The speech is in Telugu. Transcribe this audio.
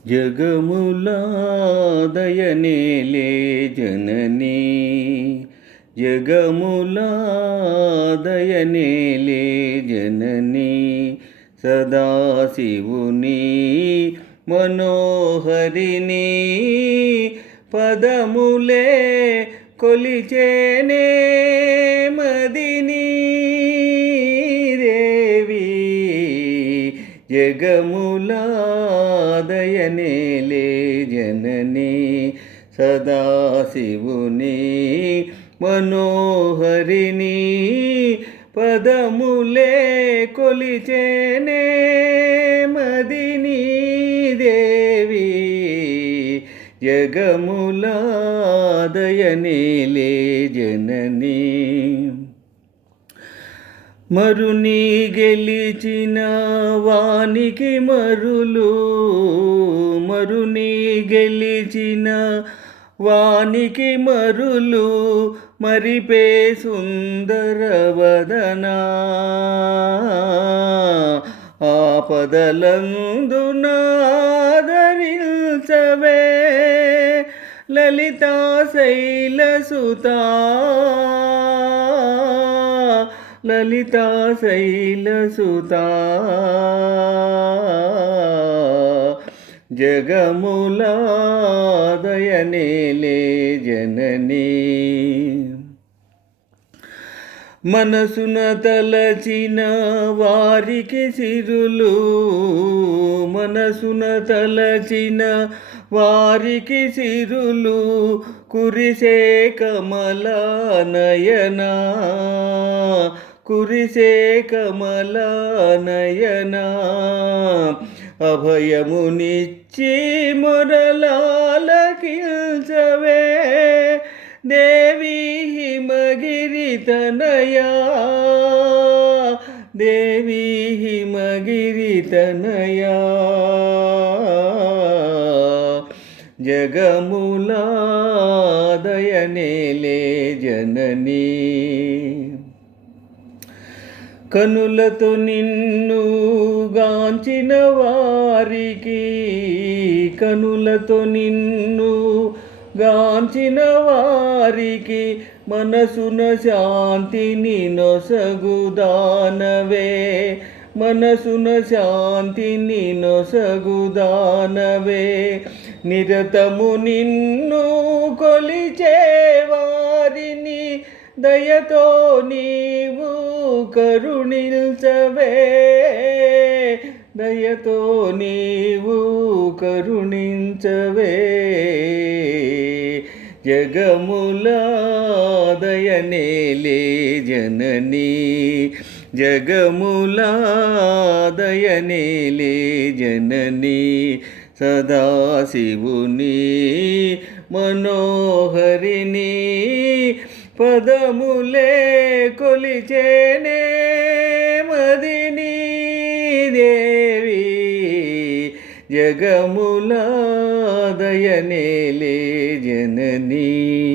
జగములా దయనేలే జననీ జగములా దయనేలే జననీ సదాశివుని మనోహరిని పదములే కొలిచేనే మదిని దేవి జగములా దయనేలే జననీ సదాశివుని మనోహరిని పదములే కొలిచేనే మదిని దేవి జగములా దయనేలే జననీ మరుని గెలిచిన వానికి మరులు మరుని గెలిచిన వానికి మరులు మరిపే సుందరవదనా ఆపదలందునాదరించవే లలితా శైలసుతా లలితా శైలసుతా జగములా దయనేలే జననీ మనసున తలచిన వారికి సిరులు మనసున తలచిన వారికి సిరులు కురిసే కమలా నయనా కురిసే కమలా నయనా అభయమునిచ్చి మొరలాలకిల్చవే దేవి హిమగిరితనయా దేవి హిమగిరితనయా జగములా దయనేలే జననీ కనులతో నిన్ను గాంచిన వారికి కనులతో నిన్ను గాంచిన వారికి మనసున శాంతిని నొసగుదానవే మనసున శాంతిని నొసగుదానవే నిరతము నిన్ను కొలిచే వారిని దయతో నీవు కరుణించవే దయతో నీవు కరుణించవే జగములా దయనేలే జననీ జగములా దయనేలే జననీ సదాశివుని మనోహరిని పదములే కొలిచేనే మదిని దేవి జగములా దయనేలే జననీ